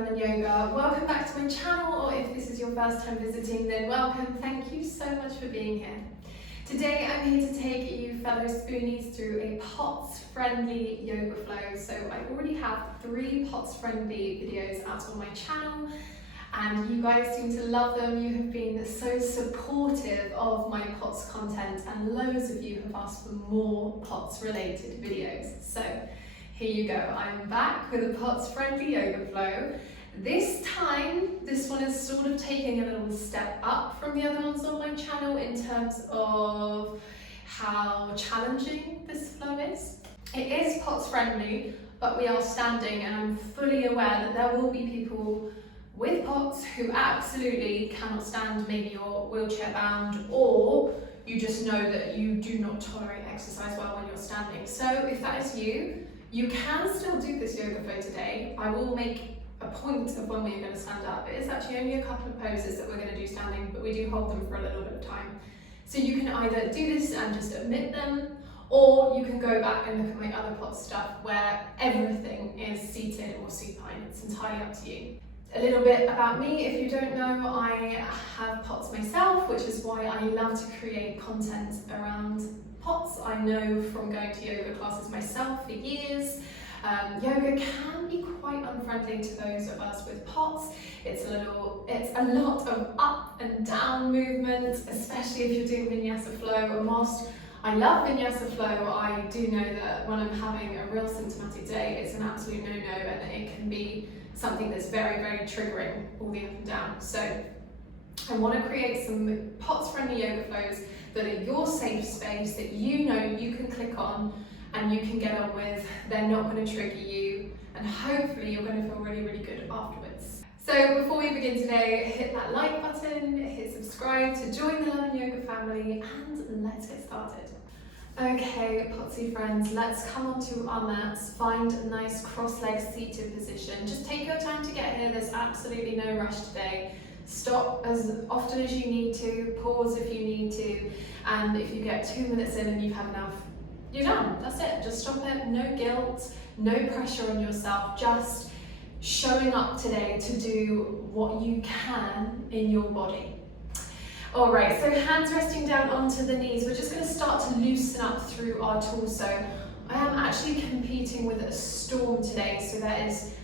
London Yoga. Welcome back to my channel, or if this is your first time visiting, then welcome. Thank you so much for being here. Today I'm here to take you fellow spoonies through a POTS-friendly yoga flow. So I already have 3 POTS-friendly videos out on my channel, and you guys seem to love them. You have been so supportive of my POTS content, and loads of you have asked for more POTS-related videos. So here you go, I'm back with a POTS-friendly yoga flow. This time, this one is sort of taking a little step up from the other ones on my channel in terms of how challenging this flow is. It is POTS-friendly, but we are standing, and I'm fully aware that there will be people with POTS who absolutely cannot stand. Maybe you're wheelchair bound, or you just know that you do not tolerate exercise well when you're standing. So if that is you, you can still do this yoga flow today. I will make a point of when we're going to stand up. It is actually only a couple of poses that we're going to do standing, but we do hold them for a little bit of time. So you can either do this and just omit them, or you can go back and look at my other POTS stuff where everything is seated or supine. It's entirely up to you. A little bit about me, if you don't know, I have POTS myself, which is why I love to create content around POTS. I know from going to yoga classes myself for years, yoga can be quite unfriendly to those of us with POTS. It's a lot of up and down movement, especially if you're doing vinyasa flow. And whilst I love vinyasa flow, I do know that when I'm having a real symptomatic day, it's an absolute no-no, and it can be something that's very, very triggering, all the up and down. So I want to create some POTS-friendly yoga flows that are your safe space, that you know you can click on and you can get on with. They're not going to trigger you, and hopefully you're going to feel really, really good afterwards. So before we begin today, hit that like button, hit subscribe to join the London Yoga family, and let's get started. Okay, Potsy friends, let's come onto our mats. Find a nice cross-legged seated position. Just take your time to get here. There's absolutely no rush today. Stop as often as you need to, pause if you need to, and if you get 2 minutes in and you've had enough, you're done. That's it. Just stop it. No guilt, no pressure on yourself. Just showing up today to do what you can in your body. All right, so hands resting down onto the knees. We're just going to start to loosen up through our torso. I am actually competing with a storm today, so there is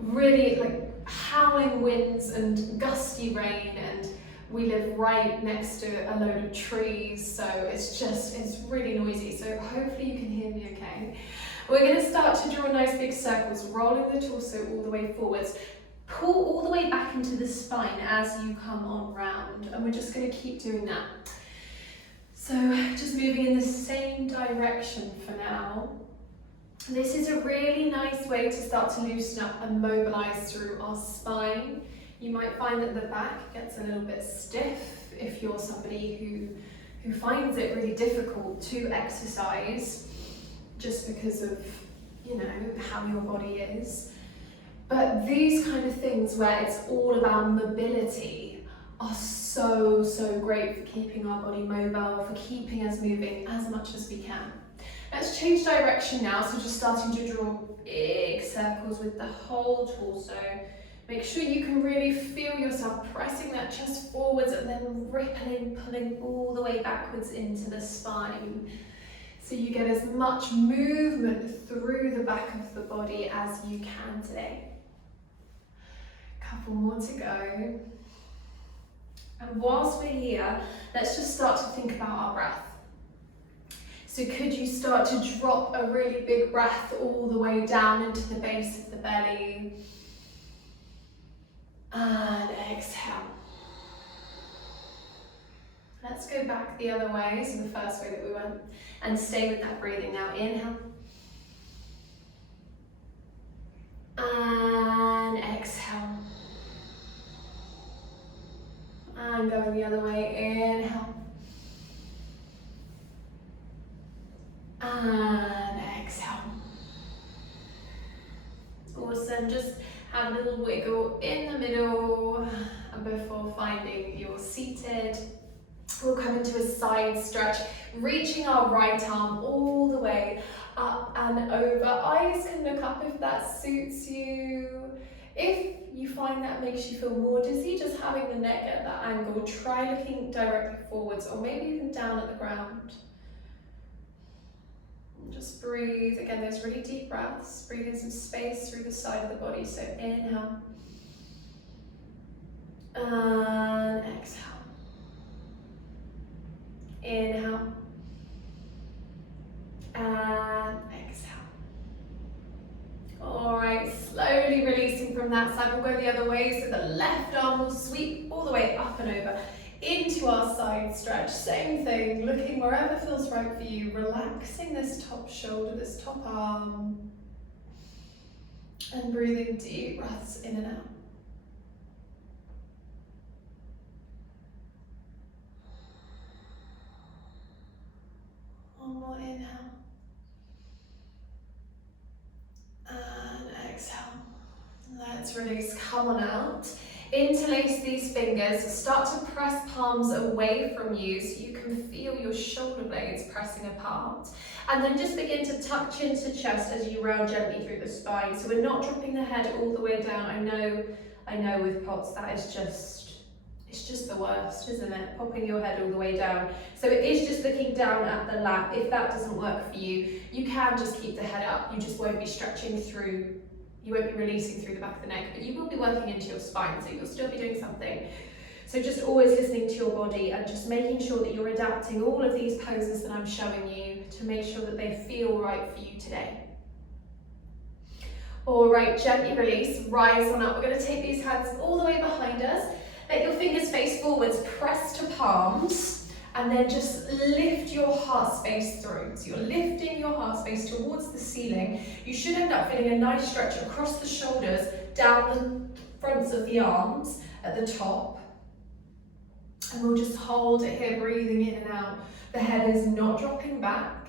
really howling winds and gusty rain, and we live right next to a load of trees, so it's really noisy. So hopefully you can hear me okay. We're going to start to draw nice big circles, rolling the torso all the way forwards. Pull all the way back into the spine as you come on round, and we're just going to keep doing that. So just moving in the same direction for now. This is a really nice way to start to loosen up and mobilize through our spine. You might find that the back gets a little bit stiff if you're somebody who finds it really difficult to exercise just because of, you know, how your body is. But these kind of things where it's all about mobility are so, so great for keeping our body mobile, for keeping us moving as much as we can. Let's change direction now, so just starting to draw big circles with the whole torso. Make sure you can really feel yourself pressing that chest forwards and then rippling, pulling all the way backwards into the spine. So you get as much movement through the back of the body as you can today. Couple more to go. And whilst we're here, let's just start to think about our breath. So could you start to drop a really big breath all the way down into the base of the belly? And exhale. Let's go back the other way, so the first way that we went, and stay with that breathing now. Inhale. And exhale. And going the other way. Inhale. And exhale. Awesome. Just have a little wiggle in the middle, and before finding you're seated, we'll come into a side stretch, reaching our right arm all the way up and over. Eyes can look up if that suits you. If you find that makes you feel more dizzy, just having the neck at that angle, try looking directly forwards or maybe even down at the ground. And just breathe, again, those really deep breaths. Breathe in some space through the side of the body. So inhale and exhale. Inhale and exhale. Alright, slowly releasing from that side. We'll go the other way, so the left arm will sweep all the way up and over into our side stretch. Same thing, looking wherever feels right for you, relaxing this top shoulder, this top arm, and breathing deep breaths in and out. One more inhale. And exhale. Let's release, come on out. Interlace these fingers, start to press palms away from you so you can feel your shoulder blades pressing apart. And then just begin to tuck chin to chest as you round gently through the spine. So we're not dropping the head all the way down. I know with POTS that is it's just the worst, isn't it? Popping your head all the way down. So it is just looking down at the lap. If that doesn't work for you, you can just keep the head up. You just won't be stretching through, you won't be releasing through the back of the neck, but you will be working into your spine, so you'll still be doing something. So just always listening to your body and just making sure that you're adapting all of these poses that I'm showing you to make sure that they feel right for you today. All right, gently release, rise on up. We're going to take these hands all the way behind us. Let your fingers face forwards, press to palms, and then just lift your heart space through. So you're lifting your heart space towards the ceiling. You should end up feeling a nice stretch across the shoulders, down the fronts of the arms at the top. And we'll just hold it here, breathing in and out. The head is not dropping back.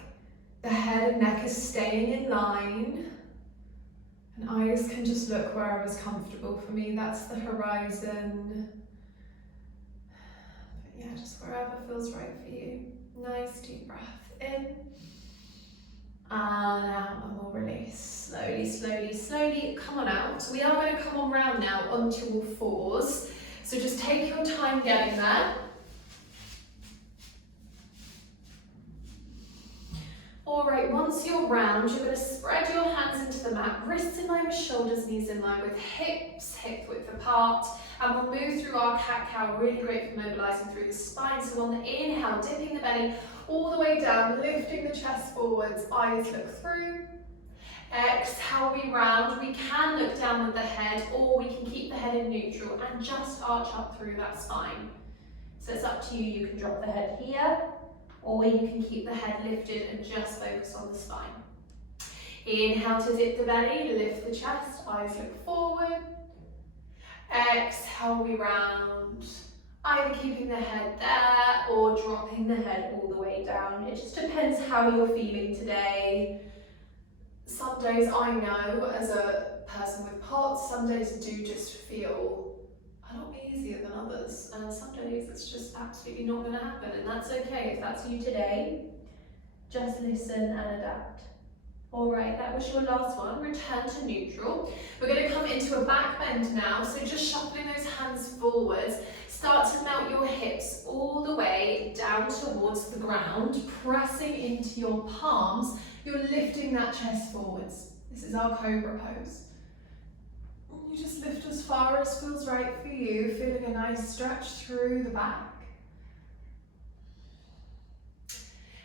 The head and neck is staying in line. And eyes can just look wherever's comfortable. For me, that's the horizon. Yeah, just wherever feels right for you. Nice deep breath in and out, and we'll release. Slowly, slowly, slowly come on out. We are going to come on round now onto all fours. So just take your time getting there. Alright, once you're round, you're going to spread your hands into the mat, wrists in line with shoulders, knees in line with hips, hip width apart, and we'll move through our cat-cow, really great for mobilising through the spine. So on the inhale, dipping the belly all the way down, lifting the chest forwards, eyes look through. Exhale, we round. We can look down with the head, or we can keep the head in neutral and just arch up through that spine. So it's up to you. You can drop the head here, or you can keep the head lifted and just focus on the spine. Inhale to dip the belly, lift the chest, eyes look forward. Exhale, we round. Either keeping the head there or dropping the head all the way down. It just depends how you're feeling today. Some days I know, as a person with POTS, some days do just feel a lot easier than others, and some days it's just absolutely not going to happen, and that's okay. If that's you today, just listen and adapt. Alright, that was your last one. Return to neutral. We're going to come into a back bend now, so just shuffling those hands forwards. Start to melt your hips all the way down towards the ground, pressing into your palms. You're lifting that chest forwards. This is our cobra pose. You just lift as far as feels right for you, feeling a nice stretch through the back.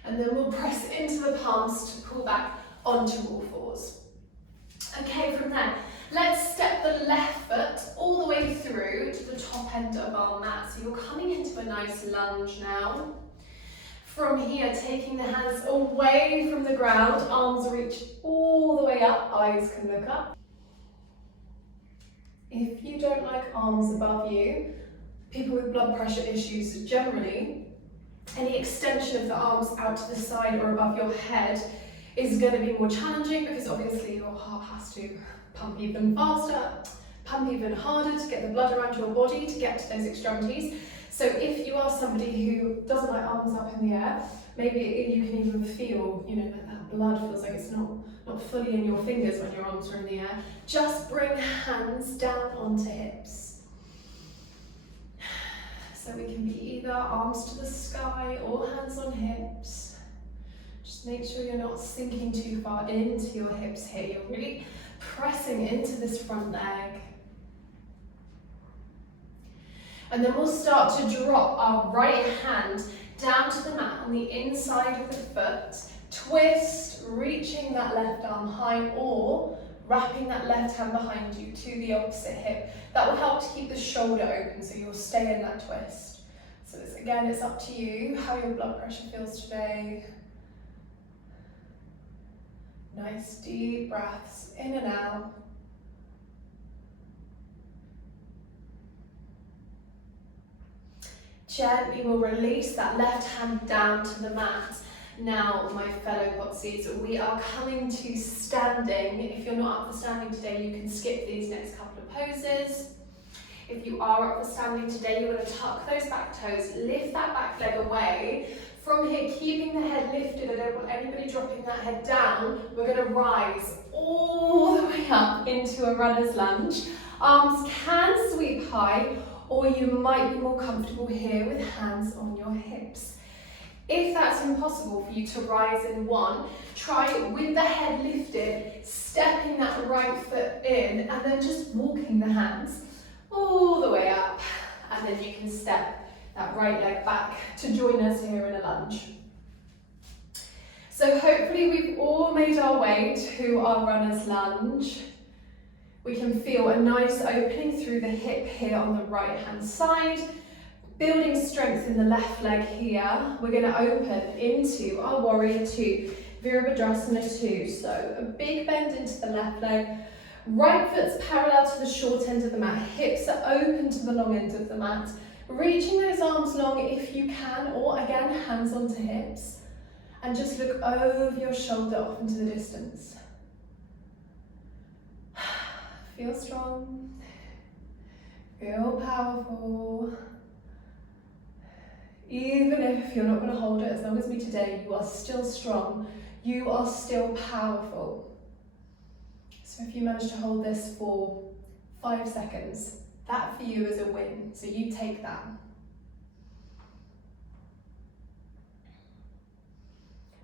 And then we'll press into the palms to pull back onto all fours. Okay, from there, let's step the left foot all the way through to the top end of our mat. So you're coming into a nice lunge now. From here, taking the hands away from the ground, arms reach all the way up, eyes can look up. If you don't like arms above you, people with blood pressure issues generally, any extension of the arms out to the side or above your head is going to be more challenging, because obviously your heart has to pump even faster, pump even harder to get the blood around your body to get to those extremities. So if you are somebody who doesn't like arms up in the air, maybe you can even feel, like that blood feels like it's not fully in your fingers when your arms are in the air. Just bring hands down onto hips. So we can be either arms to the sky or hands on hips. Just make sure you're not sinking too far into your hips here. You're really pressing into this front leg. And then we'll start to drop our right hand down to the mat on the inside of the foot. Twist, reaching that left arm high, or wrapping that left hand behind you to the opposite hip. That will help to keep the shoulder open, so you'll stay in that twist. So it's up to you how your blood pressure feels today. Nice deep breaths in and out. Gently we'll release that left hand down to the mat. Now, my fellow Potsies, we are coming to standing. If you're not up for standing today, you can skip these next couple of poses. If you are up for standing today, you're going to tuck those back toes, lift that back leg away. From here, keeping the head lifted, I don't want anybody dropping that head down. We're going to rise all the way up into a runner's lunge. Arms can sweep high, or you might be more comfortable here with hands on your hips. If that's impossible for you to rise in one, try it with the head lifted, stepping that right foot in, and then just walking the hands all the way up. And then you can step that right leg back to join us here in a lunge. So hopefully we've all made our way to our runner's lunge. We can feel a nice opening through the hip here on the right hand side. Building strength in the left leg here. We're going to open into our warrior two, Virabhadrasana 2. So a big bend into the left leg. Right foot's parallel to the short end of the mat. Hips are open to the long end of the mat. Reaching those arms long if you can, or again, hands onto hips. And just look over your shoulder off into the distance. Feel strong. Feel powerful. Even if you're not going to hold it as long as me today, you are still strong. You are still powerful. So if you manage to hold this for 5 seconds, that for you is a win. So you take that.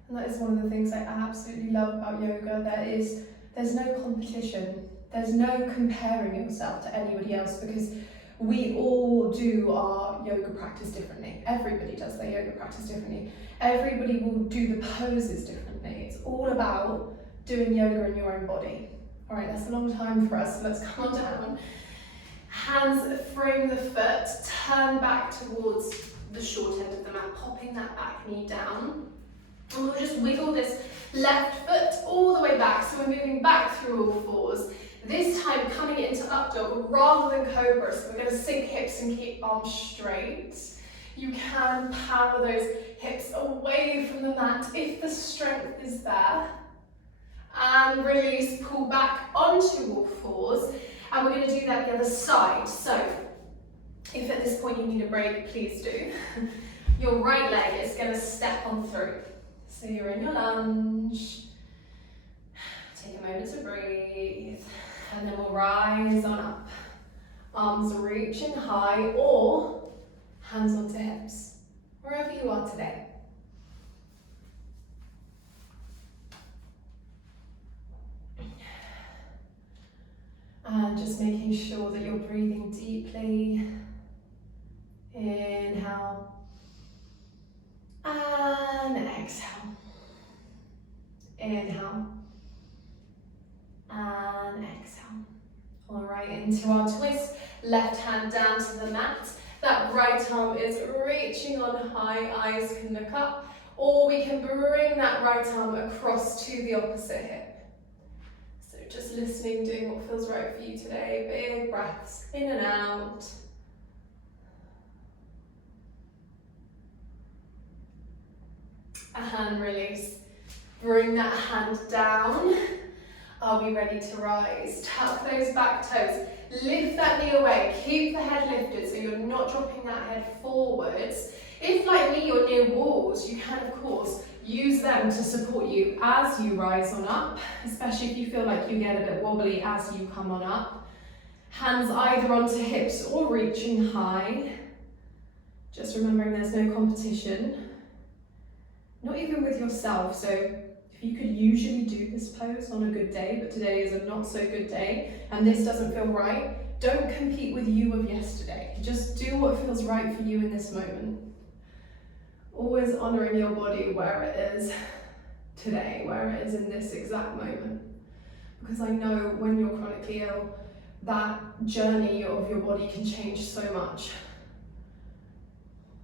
And that is one of the things I absolutely love about yoga. There's no competition. There's no comparing yourself to anybody else, because we all do our yoga practice differently. Everybody does their yoga practice differently. Everybody will do the poses differently. It's all about doing yoga in your own body. All right, that's a long time for us, so let's come on down. Hands frame the foot, turn back towards the short end of the mat, popping that back knee down. And we'll just wiggle this left foot all the way back, so we're moving back through all fours. This time coming into up dog rather than cobra, so we're going to sink hips and keep arms straight. You can power those hips away from the mat if the strength is there. And release, pull back onto all fours. And we're going to do that the other side. So if at this point you need a break, please do. Your right leg is going to step on through. So you're in your lunge. Take a moment to breathe. And then we'll rise on up. Arms reaching high, or hands onto hips, wherever you are today. And just making sure that you're breathing deeply. Inhale. And exhale. Inhale. And exhale. All right, into our twist. Left hand down to the mat. That right arm is reaching on high. Eyes can look up. Or we can bring that right arm across to the opposite hip. So just listening, doing what feels right for you today. Big breaths in and out. A hand release. Bring that hand down. Are we ready to rise? Tuck those back toes. Lift that knee away. Keep the head lifted so you're not dropping that head forwards. If, like me, you're near walls, you can, of course, use them to support you as you rise on up, especially if you feel like you get a bit wobbly as you come on up. Hands either onto hips or reaching high. Just remembering there's no competition. Not even with yourself, so if you could usually do this pose on a good day, but today is a not so good day, and this doesn't feel right, don't compete with you of yesterday. Just do what feels right for you in this moment. Always honouring your body where it is today, where it is in this exact moment. Because I know when you're chronically ill, that journey of your body can change so much.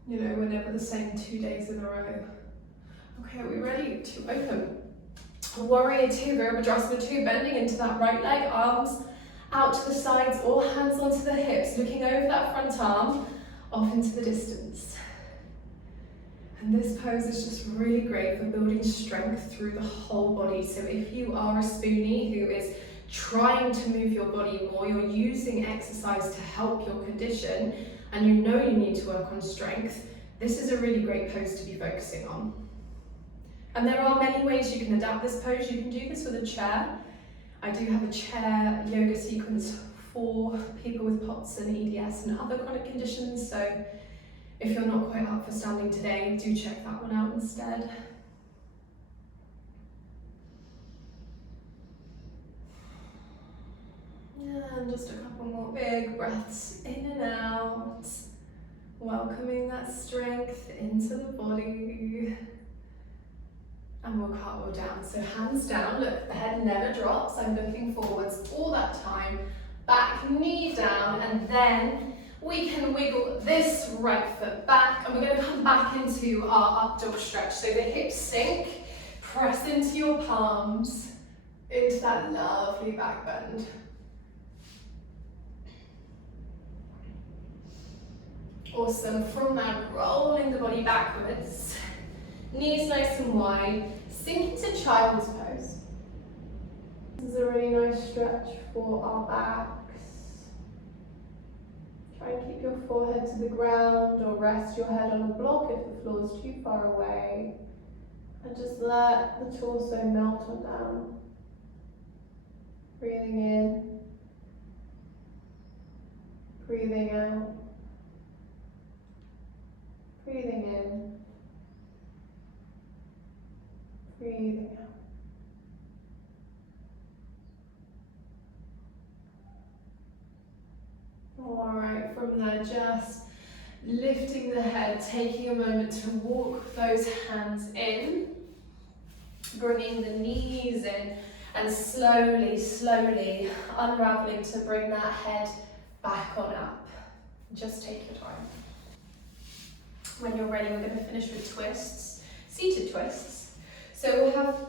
You know, we're never the same 2 days in a row. Okay, are we ready to open? Warrior 2, Virabhadrasana 2, bending into that right leg, arms out to the sides or hands onto the hips, looking over that front arm, off into the distance. And this pose is just really great for building strength through the whole body. So if you are a spoonie who is trying to move your body more, you're using exercise to help your condition, and you know you need to work on strength, this is a really great pose to be focusing on. And there are many ways you can adapt this pose. You can do this with a chair. I do have a chair yoga sequence for people with POTS and EDS and other chronic conditions, so if you're not quite up for standing today, do check that one out instead. And just a couple more big breaths in and out, welcoming that strength into the body. And we'll cartwheel down. So hands down, look, the head never drops. I'm looking forwards all that time. Back, knee down, and then we can wiggle this right foot back, and we're going to come back into our up dog stretch. So the hips sink, press into your palms, into that lovely back bend. Awesome. From that, rolling the body backwards. Knees nice and wide, sink into child's pose. This is a really nice stretch for our backs. Try and keep your forehead to the ground or rest your head on a block if the floor is too far away. And just let the torso melt on down. Breathing in, breathing out, breathing in, breathing out. Alright, from there, just lifting the head, taking a moment to walk those hands in, bringing the knees in, and slowly, slowly unraveling to bring that head back on up. Just take your time. When you're ready, we're going to finish with twists, seated twists. So we'll have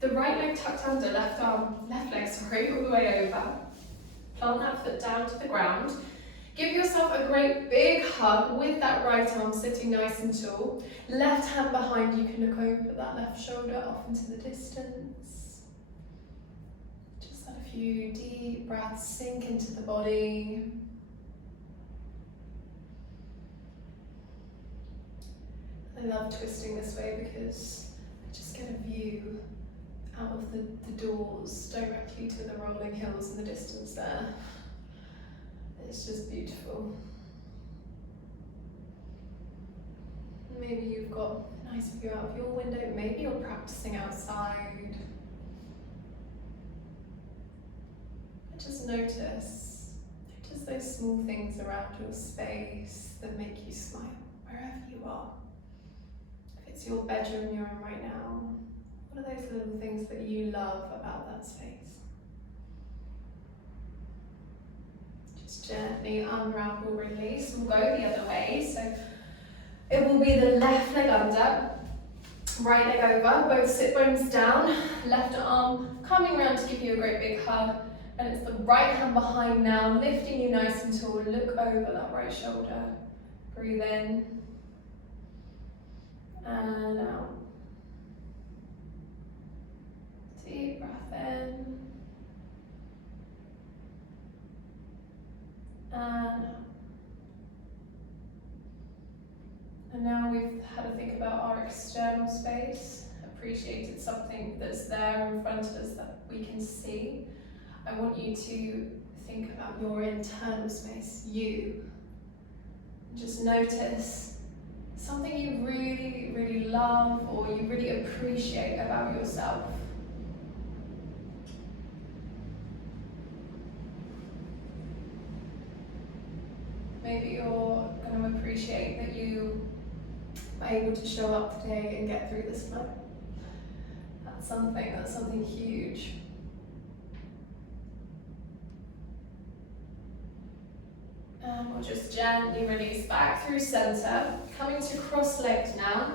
the right leg tucked under, left leg, all the way over. Plant that foot down to the ground. Give yourself a great big hug with that right arm sitting nice and tall. Left hand behind, you can look over that left shoulder off into the distance. Just let a few deep breaths sink into the body. I love twisting this way because I just get a view out of the doors directly to the rolling hills in the distance there. It's just beautiful. Maybe you've got a nice view out of your window, maybe you're practicing outside. Just notice those small things around your space that make you smile, wherever you are. If it's your bedroom you're in right now, what are those little things that you love about that space? Just gently unravel, release. We'll go the other way. So it will be the left leg under, right leg over, both sit bones down, left arm coming around to give you a great big hug. And it's the right hand behind now, lifting you nice and tall. Look over that right shoulder. Breathe in and out. Deep breath in external space. Appreciate it's something that's there in front of us that we can see. I want you to think about your internal space, you. Just notice something you really, really love or you really appreciate about yourself. Maybe you're going to appreciate that you were able to show up today and get through this flow. That's something huge. And we'll just gently release back through center, coming to cross-legged now.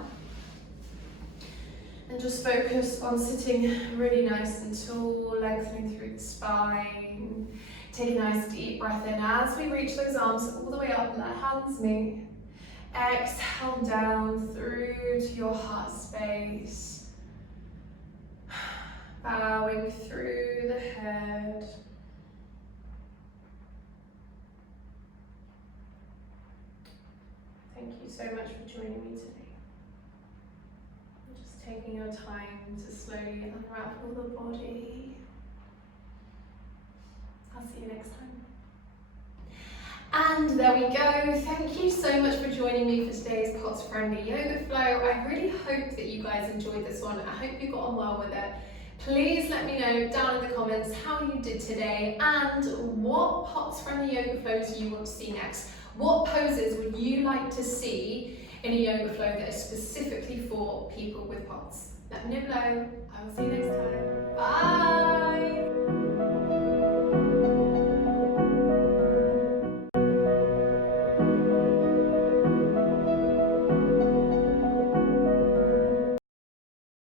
And just focus on sitting really nice and tall, lengthening through the spine. Take a nice deep breath in as we reach those arms all the way up, let hands meet. Exhale down through to your heart space. Bowing through the head. Thank you so much for joining me today. Just taking your time to slowly unravel the body. I'll see you next time. And there we go. Thank you so much for joining me for today's POTS Friendly Yoga Flow. I really hope that you guys enjoyed this one. I hope you got on well with it. Please let me know down in the comments how you did today and what POTS Friendly Yoga Flows you want to see next. What poses would you like to see in a yoga flow that is specifically for people with POTS? Let me know below. I will see you next time. Bye!